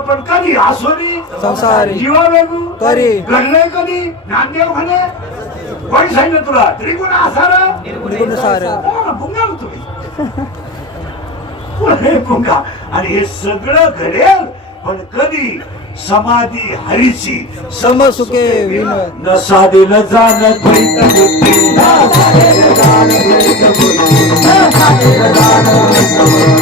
पण कधी संसारी. करी. घडलंय कधी नांदेव म्हणे. कोणी सांगितलं तुला? त्रिगुण आसार. निर्गुण सार. तुम्ही आणि हे सगळं घडेल पण कधी? समाधी हरीची. समसुखे विन न साधेल जाण द्वैत बुद्धी. आणि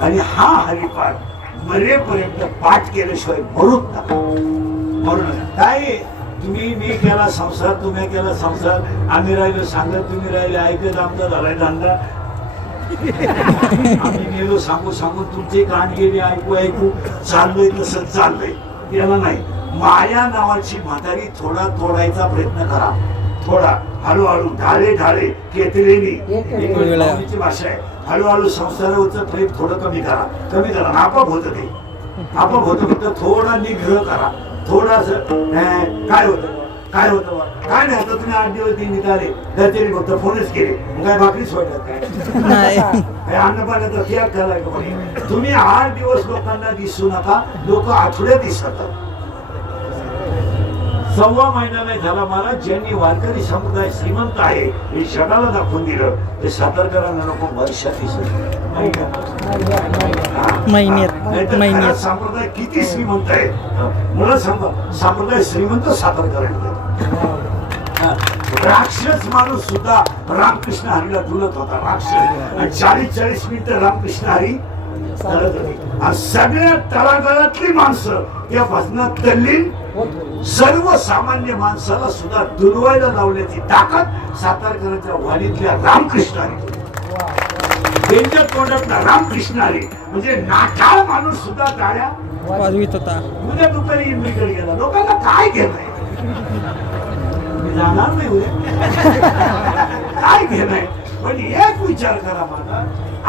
आणि हा हरिपाठ मरेपर्यंत पाठ केल्याशिवाय मरूत ना म्हणून काय तुम्ही मी केला संसार तुम्ही केला संसार. आम्ही राहिलो सांगत तुम्ही राहिले ऐकत आमचा झालाय धंदा. आम्ही गेलो सांगू सांगू तुमचे कान गेले ऐकू ऐकू चाललंय तसं चाललंय. याला नाही. माया नावाची म्हातारी थोडा तोडायचा प्रयत्न करा. थोडा हळूहळू ढाळे ढाळे केतलेली भाषा आहे. हळूहळू संसारावरचं प्रेम थोडं कमी करा. कमी करा. आपोआप होतं ते. आपोआप होतं फक्त थोडा निग्रह करा. थोडास काय होतं? काय होतं? काय नाही आता तुम्ही आठ दिवस दिन निघाले. घरचे फक्त फोनच केले. काय भाकरी सोडल्यात काय नाही. हे अन्न पाण्याचा त्याग झालाय का म्हणे तुम्ही आठ दिवस लोकांना दिसू नका. लोक आठवड्यात दिसतात. सव्वा महिना नाही झाला मला ज्यांनी वारकरी समुदाय श्रीमंत आहे हे जगाला दाखवून दिलं. ते सातारकरांना नको वर्षात. महिन्यात संप्रदाय किती श्रीमंत आहे? मला सांगा संप्रदाय श्रीमंत सातारकरांना राक्षस माणूस सुद्धा रामकृष्ण हरीला तुलत होता राक्षस. आणि चाळीस चाळीस मिनिटं रामकृष्ण हरी आणि सगळ्या तळागाळातली माणसं त्या भजनात तल्लीन सर्वसामान्य माणसाला सुद्धा दुर्वायला लावण्याची ताकद सातारकरांच्या वाणीतल्या रामकृष्ण हरी त्यांच्या तोंडात रामकृष्ण म्हणजे नाठाळ माणूस सुद्धा टाळ्या वाजवीत होता. उद्या दुपारी इंद्रीकडे गेला. लोकांना काय घेणं मी जाणार नाही उद्या. काय घेणं पण एक विचार करा माझा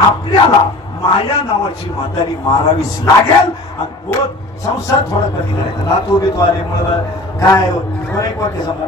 आपल्याला माया नावाची म्हातारी मारावीच लागेल. आणि तो संसार थोडा कधी करायचा. नातू बितू आले मुलं काय हो? बरं एक वाक्य समजा